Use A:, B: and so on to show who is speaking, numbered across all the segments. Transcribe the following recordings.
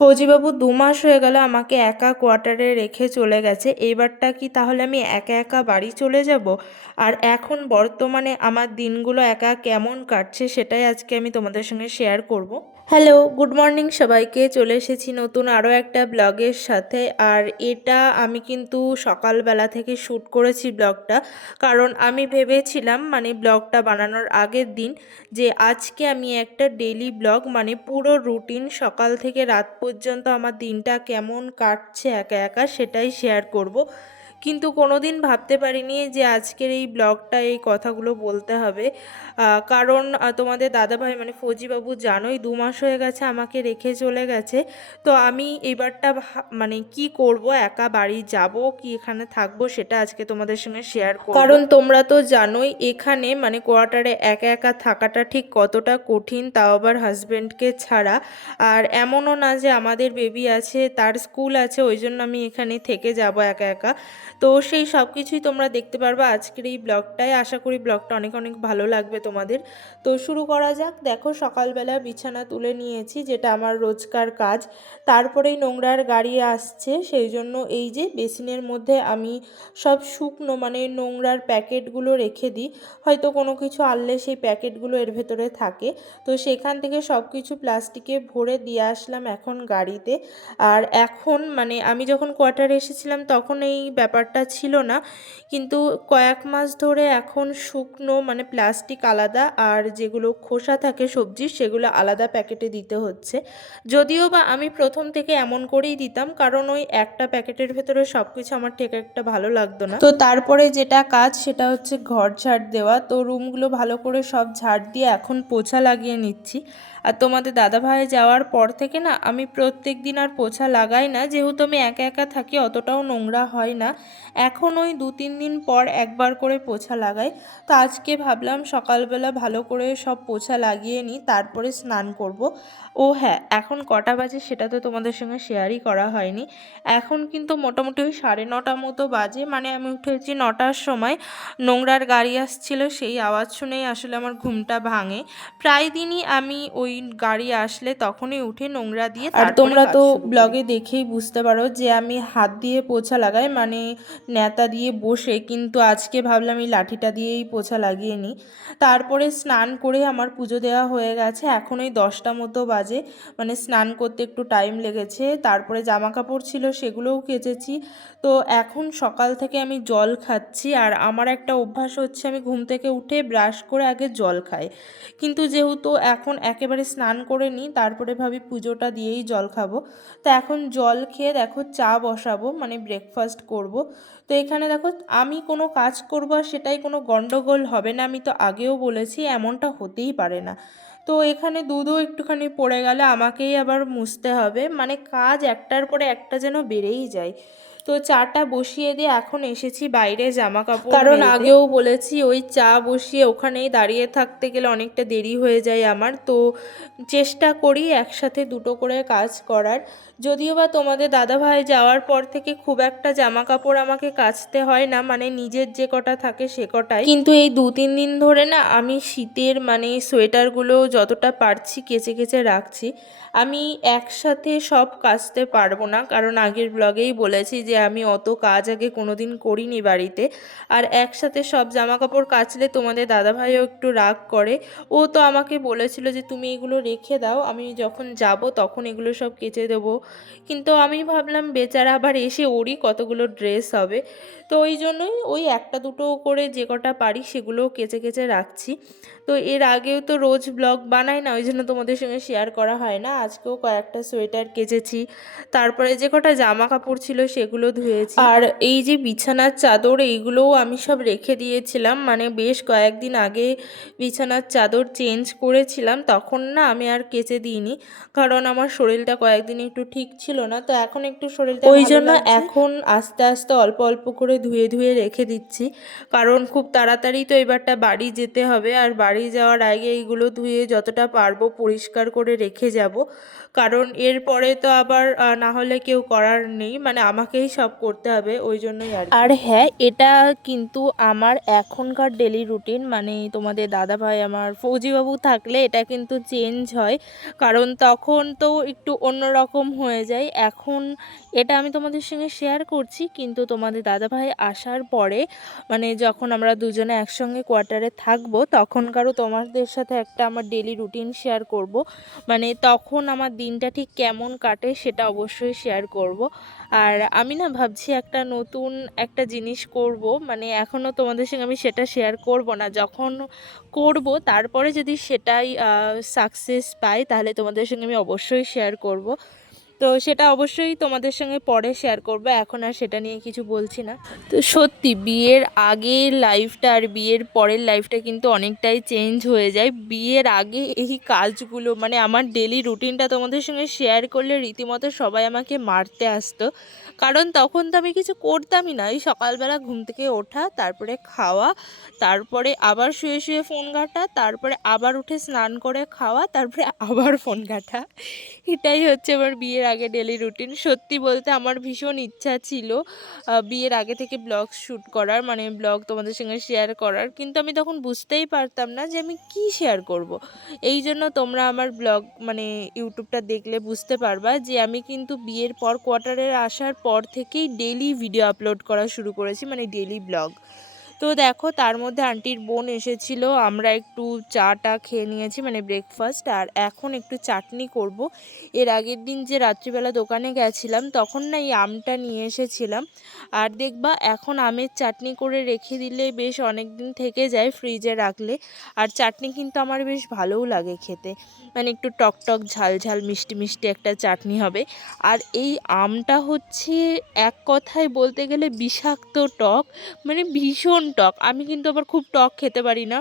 A: ফৌজিবাবু, দু মাস হয়ে গেল আমাকে একা কোয়ার্টারে রেখে চলে গেছে। এবারটা কি তাহলে আমি একা একা বাড়ি চলে যাব? আর এখন বর্তমানে আমার দিনগুলো একা কেমন কাটছে সেটাই আজকে আমি তোমাদের সঙ্গে শেয়ার করব। হ্যালো, গুড মর্নিং সবাইকে। চলে এসেছি নতুন আরও একটা ব্লগের সাথে। আর এটা আমি কিন্তু সকালবেলা থেকে শ্যুট করেছি ব্লগটা। কারণ আমি ভেবেছিলাম মানে ব্লগটা বানানোর আগের দিন, যে আজকে আমি একটা ডেলি ব্লগ মানে পুরো রুটিন সকাল থেকে রাত পর্যন্ত আমার দিনটা কেমন কাটছে একা একা সেটাই শেয়ার করব। কিন্তু কোনো দিন ভাবতে পারিনি যে আজকের এই ব্লগটা এই কথাগুলো বলতে হবে। কারণ তোমাদের দাদাভাই মানে ফৌজিবাবু জানোই দু মাস হয়ে গেছে আমাকে রেখে চলে গেছে। তো আমি এবারটা মানে কি করব, একা বাড়ি যাব, কি এখানে থাকব সেটা আজকে তোমাদের সঙ্গে শেয়ার করব। কারণ তোমরা তো জানোই এখানে মানে কোয়ার্টারে একা একা থাকাটা ঠিক কতটা কঠিন, তাও আবার হাজব্যান্ডকে ছাড়া। আর এমনও না যে আমাদের বেবি আছে, তার স্কুল আছে, ওই জন্য আমি এখানে থেকে যাব একা একা। তো সেই সব কিছুই তোমরা দেখতে পারবে আজকের এই ব্লগটায়। আশা করি ব্লগটা অনেক অনেক ভালো লাগবে তোমাদের। তো শুরু করা যাক। দেখো, সকালবেলা বিছানা তুলে নিয়েছি, যেটা আমার রোজকার কাজ। তারপরেই নোংরার গাড়ি আসছে সেই জন্য এই যে বেসিনের মধ্যে আমি সব শুকনো মানে নোংরার প্যাকেটগুলো রেখে দিই। হয়তো কোনো কিছু আনলে সেই প্যাকেটগুলো এর ভেতরে থাকে। তো সেখান থেকে সব কিছু প্লাস্টিকে ভরে দিয়ে আসলাম এখন গাড়িতে। আর এখন মানে আমি যখন কোয়ার্টারে এসেছিলাম, তখন এই ব্যাপারটা ছিল না। কিন্তু কয়েক মাস ধরে এখন শুকনো মানে প্লাস্টিক আলাদা আর যেগুলো খোসা থাকে সবজি, সেগুলো আলাদা প্যাকেটে দিতে হচ্ছে। যদিও বা আমি প্রথম থেকে এমন করেই দিতাম, কারণ ওই একটা প্যাকেটের ভেতরে সব কিছু আমার ঠিক একটা ভালো লাগতো না। তো তারপরে যেটা কাজ, সেটা হচ্ছে ঘর ঝাড় দেওয়া। তো রুমগুলো ভালো করে সব ঝাড় দিয়ে এখন পোছা লাগিয়ে নিচ্ছি। আর তোমাদের দাদাভাই যাওয়ার পর থেকে না, আমি প্রত্যেক দিন আর পোছা লাগাই না। যেহেতু আমি একা একা থাকি, অতটাও নোংরা হয় না। এখন ওই দু তিন দিন পর একবার করে পোছা লাগাই। তো আজকে ভাবলাম সকালবেলা ভালো করে সব পোছা লাগিয়ে নিই, তারপরে স্নান করব। ও হ্যাঁ এখন কটা বাজে সেটা তো তোমাদের সঙ্গে শেয়ারই করা হয়নি। এখন কিন্তু মোটামুটি ওই সাড়ে নটা মতো বাজে মানে আমি উঠেছি নটার সময়। নোংরার গাড়ি আসছিল, সেই আওয়াজ শুনেই আসলে আমার ঘুমটা ভাঙে। প্রায় দিনই আমি ওই গাড়ি আসলে তখনই উঠে নোংরা দিয়ে আর তোমরা তো ব্লগে দেখেই বুঝতে পারো যে আমি হাত দিয়ে পোছা লাগাই মানে নেতা দিয়ে বসে কিন্তু আজকে ভাবলাম এই লাঠিটা দিয়েই পোছা লাগিয়ে নিই। তারপরে স্নান করে আমার পুজো দেওয়া হয়ে গেছে এখন ওই দশটা মতো বাজে মানে স্নান করতে একটু টাইম লেগেছে তারপরে জামা কাপড় ছিল সেগুলোও কেচেছি। তো এখন সকাল থেকে আমি জল খাচ্ছি আর আমার একটা অভ্যাস হচ্ছে আমি ঘুম থেকে উঠে ব্রাশ করে আগে জল খাই। কিন্তু যেহেতু এখন একেবারে স্নান করে নিই, তারপরে ভাবি পুজোটা দিয়েই জল খাব। তো এখন জল খেয়ে দেখো চা বসাবো মানে ব্রেকফাস্ট করব। তো এখানে দেখো আমি কোনো কাজ করব আর সেটাই কোনো গন্ডগোল হবে না, আমি তো আগেও বলেছি, এমনটা হতেই পারে না। তো এখানে দুধও একটুখানি পড়ে গেলে, আমাকেই আবার মুছতে হবে। মানে কাজ একটার পরে একটা যেন বেড়েই যায়। তো চাটা বসিয়ে দিয়ে এখন এসেছি বাইরে জামা কাপড় কারণ আগেও বলেছি ওই চা বসিয়ে ওখানেই দাঁড়িয়ে থাকতে গেলে অনেকটা দেরি হয়ে যায় আমার। তো চেষ্টা করি একসাথে দুটো করে কাজ করার। যদিও বা তোমাদের দাদাভাই যাওয়ার পর থেকে খুব একটা জামা কাপড় আমাকে কাচতে হয় না মানে নিজের যে কটা থাকে সে কটাই। কিন্তু এই দু তিন দিন ধরে না আমি শীতের মানে সোয়েটারগুলো যতটা পারছি কেচে কেচে রাখছি। আমি একসাথে সব কাচতে পারব না, কারণ আগের ব্লগেই বলেছি যে আমি অত কাজ আগে কোনোদিন করিনি বাড়িতে। আর একসাথে সব জামা কাপড় কাচলে তোমাদের দাদাভাইও একটু রাগ করে। ও তো আমাকে বলেছিল যে, তুমি এগুলো রেখে দাও, আমি যখন যাব তখন এগুলো সব কেচে দেবো। কিন্তু আমি ভাবলাম বেচারা আবার এসে ওরই কতগুলো ড্রেস হবে। তো ওই জন্যই ওই একটা দুটো করে যে কটা পারি সেগুলোও কেচে কেচে রাখছি। তো এর আগেও তো রোজ ব্লগ বানাই না ওই জন্য তোমাদের সঙ্গে শেয়ার করা হয় না। আজকেও কয়েকটা সোয়েটার কেচেছি তারপরে যে কটা জামা কাপড় ছিল সেগুলো ধুয়েছি। আর এই যে বিছানার চাদর এইগুলোও আমি সব রেখে দিয়েছিলাম। মানে বেশ কয়েকদিন আগে বিছানার চাদর চেঞ্জ করেছিলাম তখন না আমি আর কেচে দিইনি। কারণ আমার শরীরটা কয়েকদিন একটু ঠিক ছিল না তো এখন একটু শরীরটা ওই জন্য এখন আস্তে আস্তে অল্প অল্প করে ধুয়ে ধুয়ে রেখে দিচ্ছি। কারণ খুব তাড়াতাড়ি তো এবারটা বাড়ি যেতে হবে। আর বাড়ি যাওয়ার আগে এইগুলো ধুয়ে যতটা পারব পরিষ্কার করে রেখে যাব। কারণ এরপরে তো আবার না হলে কেউ করার নেই। মানে আমাকেই সব করতে হবে, ওই জন্যই আর আর হ্যাঁ এটা কিন্তু আমার এখনকার ডেলি রুটিন মানে তোমাদের দাদাভাই, আমার ফৌজিবাবু থাকলে এটা কিন্তু চেঞ্জ হয়। কারণ তখন তো একটু অন্যরকম হয়ে যায়। এখন এটা আমি তোমাদের সঙ্গে শেয়ার করছি, কিন্তু তোমাদের দাদাভাই আসার পরে মানে যখন আমরা দুজনে একসঙ্গে কোয়ার্টারে থাকব তখনকারও তোমাদের সাথে একটা আমার ডেলি রুটিন শেয়ার করব। মানে তখন আমার দিনটা ঠিক কেমন কাটে সেটা অবশ্যই শেয়ার করব। আর আমি না ভাবছি একটা নতুন একটা জিনিস করব মানে এখনও তোমাদের সঙ্গে আমি সেটা শেয়ার করব না। যখন করব, তারপরে যদি সেটাই সাকসেস পাই, তাহলে তোমাদের সঙ্গে আমি অবশ্যই শেয়ার করব। তো সেটা অবশ্যই তোমাদের সঙ্গে পরে শেয়ার করব। এখন আর সেটা নিয়ে কিছু বলছি না। তো সত্যি, বিয়ের আগের লাইফটা আর বিয়ের পরের লাইফটা কিন্তু অনেকটাই চেঞ্জ হয়ে যায়। বিয়ের আগে এই কাজগুলো মানে আমার ডেলি রুটিনটা তোমাদের সঙ্গে শেয়ার করলে রীতিমতো সবাই আমাকে মারতে আসতো। কারণ তখন তো আমি কিছু করতামই না। এই সকালবেলা ঘুম থেকে ওঠা, তারপরে খাওয়া, তারপরে আবার শুয়ে শুয়ে ফোন ঘাঁটা, তারপরে আবার উঠে স্নান করে খাওয়া, তারপরে আবার ফোন ঘাঁটা। এটাই হচ্ছে আমার বিয়ের আগে ডেলি রুটিন সত্যি বলতে আমার ভীষণ ইচ্ছা ছিল বিয়ের আগে থেকে ব্লগ শ্যুট করার মানে ব্লগ তোমাদের সঙ্গে শেয়ার করার। কিন্তু আমি তখন বুঝতেই পারতাম না যে আমি কি শেয়ার করব। এই জন্য তোমরা আমার ব্লগ মানে ইউটিউবটা দেখলে বুঝতে পারবা যে আমি কিন্তু বিয়ের পর কোয়ার্টারের আসার পর থেকেই ডেলি ভিডিও আপলোড করা শুরু করেছি মানে ডেলি ব্লগ তো দেখো, তার মধ্যে আন্টির বোন এসেছিল। আমরা একটু চাটা খেয়ে নিয়েছি মানে ব্রেকফাস্ট আর এখন একটু চাটনি করব। এর আগের দিন যে রাত্রিবেলা দোকানে গেছিলাম, তখন না এই আমটা নিয়ে এসেছিলাম। আর দেখবা, এখন আমের চাটনি করে রেখে দিলে বেশ অনেক দিন থেকে যায় ফ্রিজে রাখলে। আর চাটনি কিন্তু আমার বেশ ভালোও লাগে খেতে। মানে একটু টক টক, ঝাল ঝাল, মিষ্টি মিষ্টি একটা চাটনি হবে। আর এই আমটা হচ্ছে এক কথায় বলতে গেলে বিষাক্ত টক মানে ভীষণ টক। আমি কিন্তু আবার খুব টক খেতে পারি না।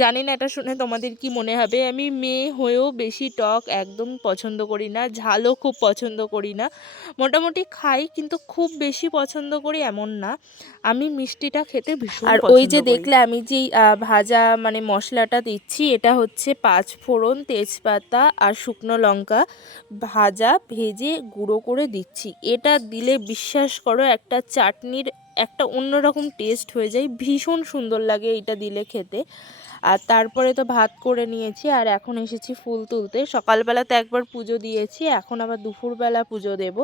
A: জানি না এটা শুনে তোমাদের কি মনে হবে। আমি মেয়ে হয়েও বেশি টক একদম পছন্দ করি না ঝালও খুব পছন্দ করি না। মোটামুটি খাই কিন্তু খুব বেশি পছন্দ করি এমন না। আমি মিষ্টিটা খেতে ভীষণ আর ওই যে দেখলে আমি যেই ভাজা মানে মশলাটা দিচ্ছি এটা হচ্ছে পাঁচ ফোড়ন তেজপাতা আর শুকনো লঙ্কা ভাজা ভেজে গুঁড়ো করে দিচ্ছি। এটা দিলে বিশ্বাস করো একটা চাটনির একটা অন্যরকম টেস্ট হয়ে যায়। ভীষণ সুন্দর লাগে এটা দিলে খেতে। আর তারপরে তো ভাত করে নিয়েছি আর এখন এসেছি ফুল তুলতে। সকালবেলা তো একবার পুজো দিয়েছি, এখন আবার দুপুরবেলা পুজো দেব।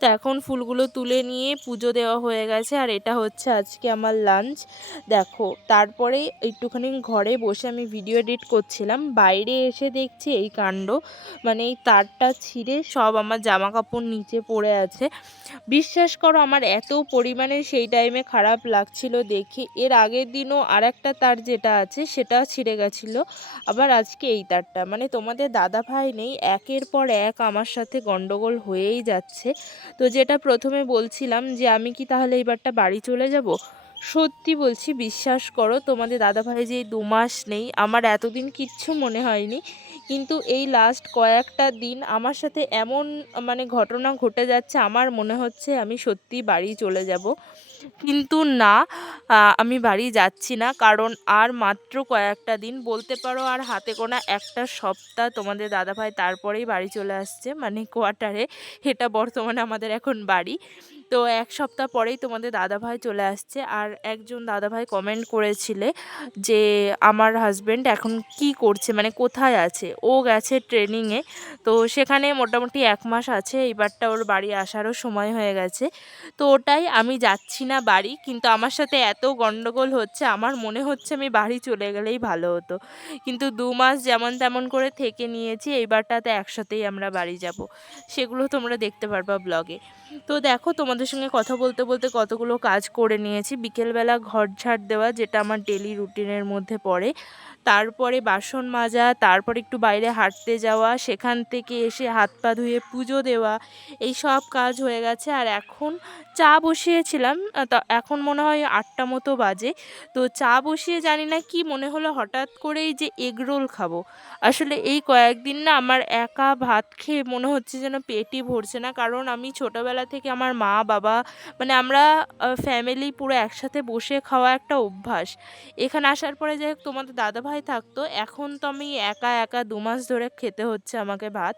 A: তো এখন ফুলগুলো তুলে নিয়ে পুজো দেওয়া হয়ে গেছে আর এটা হচ্ছে আজকে আমার লাঞ্চ। দেখো তারপরে একটুখানি ঘরে বসে আমি ভিডিও এডিট করছিলাম। বাইরে এসে দেখছি এই কাণ্ড মানে এই তারটা ছিঁড়ে সব আমার জামা কাপড় নিচে পড়ে আছে। বিশ্বাস করো, আমার এত পরিমাণে সেই টাইমে খারাপ লাগছিল দেখে। এর আগের দিনও আর একটা তার যেটা আছে, সেটা ছিঁড়ে গেছিল। আবার আজকে এই তারটা। মানে তোমাদের দাদা ভাই নেই, একের পর এক আমার সাথে গন্ডগোল হয়েই যাচ্ছে। তো যেটা প্রথমে বলছিলাম যে, আমি কি তাহলে এইবারটা বাড়ি চলে যাব? সত্যি বলছি, বিশ্বাস করো, তোমাদের দাদাভাই যে দু মাস নেই, আমার এতদিন কিচ্ছু মনে হয়নি। কিন্তু এই লাস্ট কয়েকটা দিন আমার সাথে এমন মানে ঘটনা ঘটে যাচ্ছে, আমার মনে হচ্ছে আমি সত্যি বাড়ি চলে যাব। কিন্তু না আমি বাড়ি যাচ্ছি না, কারণ আর মাত্র কয়েকটা দিন, বলতে পারো আর হাতে গোনা একটা সপ্তাহ তোমাদের দাদাভাই তারপরেই বাড়ি চলে আসছে মানে কোয়ার্টারে এটা বর্তমানে আমাদের এখন বাড়ি। তো এক সপ্তাহ পরেই তোমাদের দাদাভাই চলে আসছে। আর একজন দাদাভাই কমেন্ট করেছিলে যে, আমার হাজব্যান্ড এখন কি করছে? মানে কোথায় আছে? ও গেছে ট্রেনিংয়ে তো সেখানে মোটামুটি এক মাস আছে। এইবারটা ওর বাড়ি আসারও সময় হয়ে গেছে। তো ওটাই আমি যাচ্ছি না বাড়ি, কিন্তু আমার সাথে এত গন্ডগোল হচ্ছে, আমার মনে হচ্ছে আমি বাড়ি চলে গেলেই ভালো হতো। কিন্তু দু মাস যেমন তেমন করে থেকে নিয়েছি, এইবারটাতে একসাথেই আমরা বাড়ি যাব। সেগুলো তোমরা দেখতে পারবা ব্লগে তো দেখো তোমাদের সঙ্গে কথা বলতে বলতে কতগুলো কাজ করে নিয়েছি। বিকেলবেলা ঘর ঝাড় দেওয়া, যেটা আমার ডেলি রুটিনের মধ্যে পড়ে। তারপরে বাসন মাজা, তারপর একটু বাইরে হাঁটতে যাওয়া, সেখান থেকে এসে হাত পা ধুয়ে পুজো দেওয়া, এই সব কাজ হয়ে গেছে। আর এখন চা বসিয়েছিলাম, তা এখন মনে হয় আটটা মতো বাজে। তো চা বসিয়ে জানি না কি, মনে হলো হঠাৎ করেই যে এগরোল খাব। আসলে এই কয়েকদিন না আমার একা ভাত খেয়ে মনে হচ্ছে যেন পেটই ভরছে না। কারণ আমি ছোটোবেলা থেকে আমার মা বাবা মানে আমরা ফ্যামিলি পুরো একসাথে বসে খাওয়া একটা অভ্যাস। এখানে আসার পরে যাই হোক তোমাদের দাদাভাই ভাই থাকতো, এখন তো আমি একা একা দু মাস ধরে খেতে হচ্ছে আমাকে ভাত।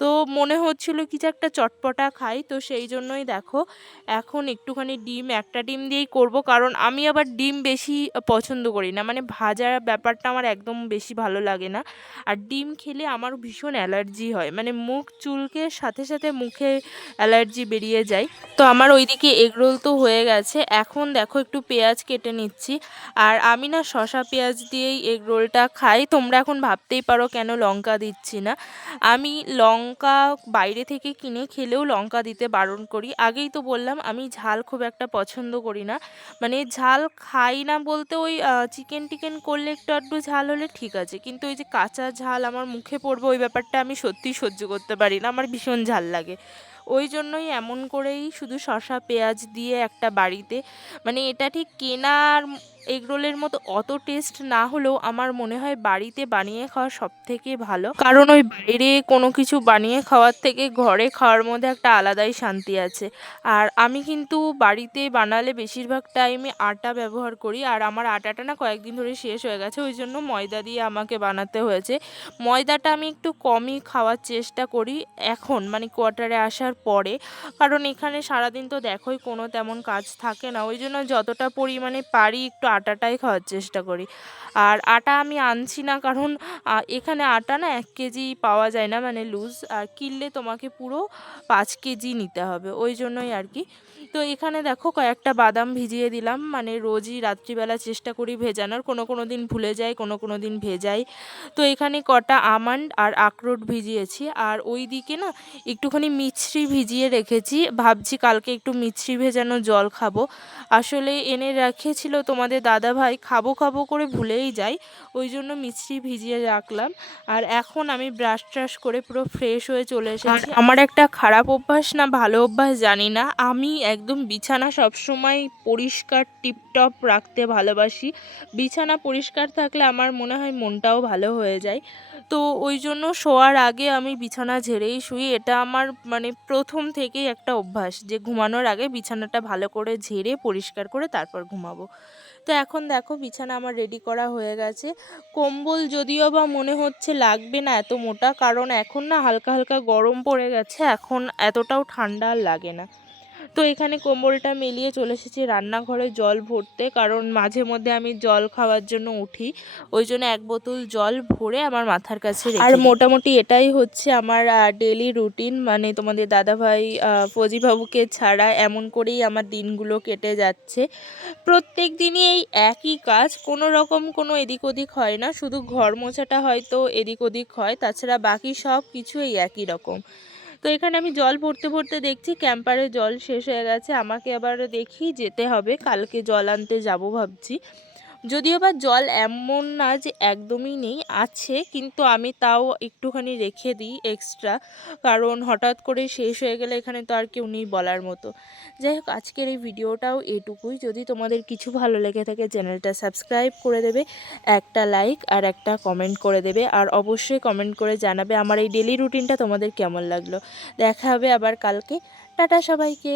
A: তো মনে হচ্ছিল কি যে একটা চটপটা খাই। তো সেই জন্যই দেখো, এখন একটুখানি ডিম, একটা ডিম দিয়েই করব। কারণ আমি আবার ডিম বেশি পছন্দ করি না। মানে ভাজার ব্যাপারটা আমার একদম বেশি ভালো লাগে না। আর ডিম খেলে আমার ভীষণ অ্যালার্জি হয়। মানে মুখ চুলকে সাথে সাথে মুখে অ্যালার্জি বেরিয়ে যায়। তো আমার ওইদিকে এগরোল তো হয়ে গেছে। এখন দেখো একটু পেঁয়াজ কেটে নিচ্ছি। আর আমি না শশা পেঁয়াজ দিয়েই এগরোলটা খাই। তোমরা এখন ভাবতেই পারো কেন লঙ্কা দিচ্ছি না। আমি লঙ্কা বাইরে থেকে কিনে খেলেও লঙ্কা দিতে বারণ করি। আগেই তো বললাম, আমি ঝাল খুব একটা পছন্দ করি না। মানে ঝাল খাই না বলতে ওই চিকেন টিকেন করলে একটু আধটু ঝাল হলে ঠিক আছে। কিন্তু ওই যে কাঁচা ঝাল আমার মুখে পড়বে, ওই ব্যাপারটা আমি সত্যিই সহ্য করতে পারি না। আমার ভীষণ ঝাল লাগে। ওই জন্যই এমন করেই শুধু শসা, পেঁয়াজ দিয়ে একটা বাড়িতে। মানে এটা ঠিক কেনার এগরোলের মতো অত টেস্ট না হলেও আমার মনে হয় বাড়িতে বানিয়ে খাওয়া সব থেকে ভালো। কারণ ওই বাইরে কোনো কিছু বানিয়ে খাওয়ার থেকে ঘরে খাওয়ার মধ্যে একটা আলাদাই শান্তি আছে। আর আমি কিন্তু বাড়িতে বানালে বেশিরভাগ টাইমে আটা ব্যবহার করি। আর আমার আটাটা না কয়েকদিন ধরে শেষ হয়ে গেছে, ওই জন্য ময়দা দিয়ে আমাকে বানাতে হয়েছে। ময়দাটা আমি একটু কমই খাওয়ার চেষ্টা করি এখন মানে কোয়ার্টারে আসার পরে। কারণ এখানে সারাদিন তো দেখোই কোনো তেমন কাজ থাকে না। ওই জন্য যতটা পরিমাণে পারি একটু আটাটাই খাওয়ার চেষ্টা করি। আর আটা আমি আনছি না, কারণ এখানে আটা না এক কেজি পাওয়া যায় না মানে লুজ আর কিনলে তোমাকে পুরো পাঁচ কেজি নিতে হবে, ওই জন্যই আর কি। তো এখানে দেখো কয়েকটা বাদাম ভিজিয়ে দিলাম মানে রোজই রাত্রিবেলা চেষ্টা করি ভেজানোর, কোনো কোনো দিন ভুলে যাই, কোনো কোনো দিন ভেজাই। তো এখানে কটা আমন্ড আর আখরোট ভিজিয়েছি, আর ওই দিকে না একটুখানি মিছরি ভিজিয়ে রেখেছি, ভাবছি কালকে একটু মিছরি ভেজানো জল খাব। আসলে এনে রেখেছিল তোমাদের দাদা ভাই খাব খাব করে ভুলেই যাই ওই জন্য মিষ্টি ভিজিয়ে রাখলাম। আর এখন আমি ব্রাশ ট্রাশ করে পুরো ফ্রেশ হয়ে চলে এসেছি। আমার একটা খারাপ অভ্যাস না ভালো অভ্যাস জানি না। আমি একদম বিছানা সবসময় পরিষ্কার টিপটপ রাখতে ভালোবাসি। বিছানা পরিষ্কার থাকলে আমার মনে হয় মনটাও ভালো হয়ে যায়। তো ওই জন্য শোয়ার আগে আমি বিছানা ঝেড়েই শুই। এটা আমার মানে প্রথম থেকেই একটা অভ্যাস যে ঘুমানোর আগে বিছানাটা ভালো করে ঝেড়ে, পরিষ্কার করে তারপর ঘুমাবো। তো এখন দেখো বিছানা আমার রেডি করা হয়ে গেছে। কম্বল যদিও বা মনে হচ্ছে লাগবে না এত মোটা, কারণ এখন না হালকা হালকা গরম পড়ে গেছে, এখন এতটাও ঠান্ডা লাগে না। তো এখানে কম্বলটা মেলিয়ে চলে এসেছি রান্নাঘরে জল ভরতে কারণ মাঝে মধ্যে আমি জল খাওয়ার জন্য উঠি। ওই জন্য এক বোতল জল ভরে আমার মাথার কাছে আর মোটামুটি এটাই হচ্ছে আমার ডেলি রুটিন মানে তোমাদের দাদাভাই ফজিবাবুকে ছাড়া এমন করেই আমার দিনগুলো কেটে যাচ্ছে। প্রত্যেক দিনই এই একই কাজ কোনো রকম কোনো এদিক ওদিক হয় না শুধু ঘর মোছাটা হয়তো এদিক ওদিক হয় তাছাড়া বাকি সব কিছু এই একই রকম। তো এখানে আমি জল পড়তে পড়তে দেখছি ক্যাম্পারে জল শেষ হয়ে গেছে, আমাকে আবার দেখি যেতে হবে, কালকে জল আনতে যাব ভাবছি। যদিও বা জল এমন না যে একদমই নেই, আছে, কিন্তু আমি তাও একটুখানি রেখে দিই এক্সট্রা কারণ হঠাৎ করে শেষ হয়ে গেলে এখানে তো আর কেউ নেই বলার মতো। যাই হোক, আজকের এই ভিডিওটাও এটুকুই। যদি তোমাদের কিছু ভালো লেগে থাকে, চ্যানেলটা সাবস্ক্রাইব করে দেবে, একটা লাইক আর একটা কমেন্ট করে দেবে, আর অবশ্যই কমেন্ট করে জানাবে আমার এই ডেলি রুটিনটা তোমাদের কেমন লাগল। দেখা হবে আবার কালকে। টাটা সবাইকে।